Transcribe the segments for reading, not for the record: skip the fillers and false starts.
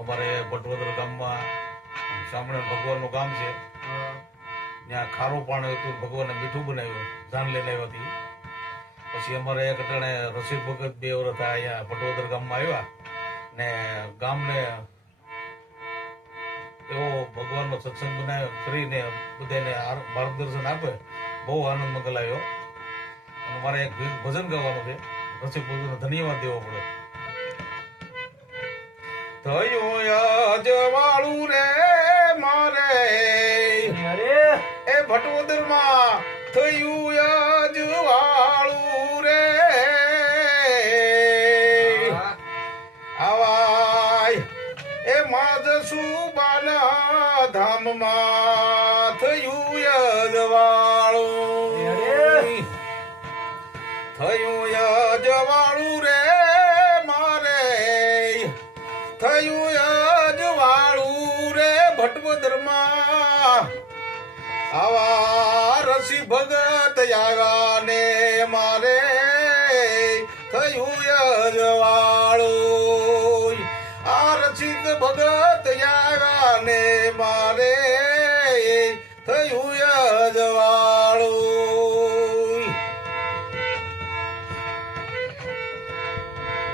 અમારે ભટવદર ગામમાં સ્વામિનારાયણ ભગવાનનું ગામ છે. ત્યાં ખારું પાણી હતું, ભગવાને મીઠું બનાવ્યું, ધાન લઈને આવ્યા હતી. પછી અમારે એક અટાણે રસિક ભગત 2 વર્ષ અહીંયા ભટવદર ગામમાં આવ્યા ને ગામને એવો ભગવાનનો સત્સંગ બનાવ્યો કરીને બધાને માર્ગદર્શન આપે, બહુ આનંદ મંગલાયો. અને મારે એક ભજન ગાવાનું છે, રસિક ભગતને ધન્યવાદ દેવો પડે. થયું અજવાળું રે મારે એ ભટવદર માં, થયું અજવાળું રે આવાય એ માજ સુબાના ધામમાં, થયું અજવાળું, થયું અજવાળું રે મારે, થયું અજવાળું રે ભટવદર માં. આવા રસી ભગત આવ્યા ને મારે, થયું અજવાળું. આ રસિક ભગત આવ્યા ને મારે, થયું અજવાળું.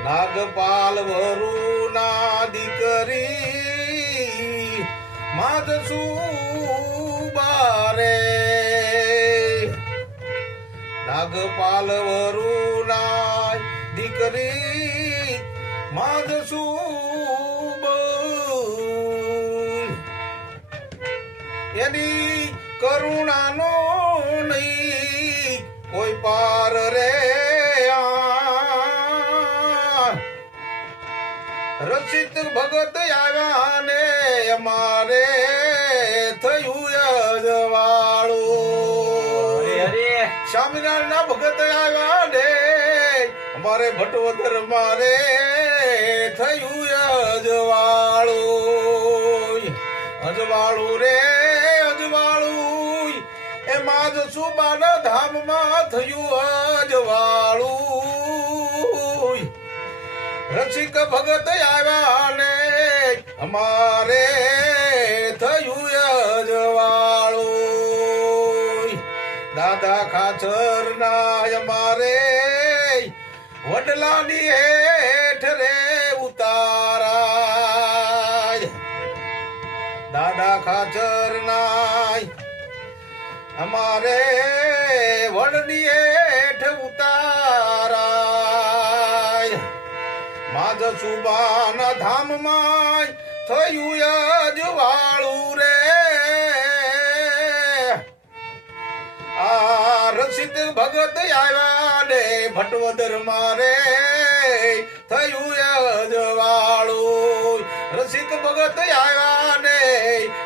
નાગપાલ વરુના દીકરી માધ સુબારે, નાગપાલ વરુના દીકરી માધ સુબ, એની કરુણાનો નહીં કોઈ પાર રે. રસિક ભગત આવ્યા ને અમારે, થયું અજવાળું. સ્વામિનારાયણ ભગત આવ્યા ને અમારે ભટવદર મારે, થયું અજવાળું. અજવાળું રે અજવાળું, એ માજ સુબાના ધામમાં થયું અજવાળું. રસિક ભગત આવ્યા ને અમારે, થયું અજવાળું. દાદા ખાચર ના અમારે વડલાની હેઠ રે ઉતારાય. દાદા ખાચર ના અમારે વડની હેઠ ઉતારાય. માજ સુબાના ધામમાં થયું અજવાળું રે. આ રસિક ભગત આવ્યા ને ભટવદર મારે, થયું અજવાળું. રસિક ભગત આવ્યા ને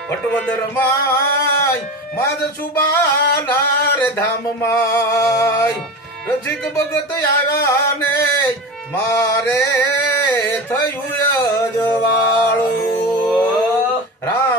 ભટવદર માં, માજ સુબાના રે ધામમાં. રસિક ભગત આવ્યા ને મારે, થયું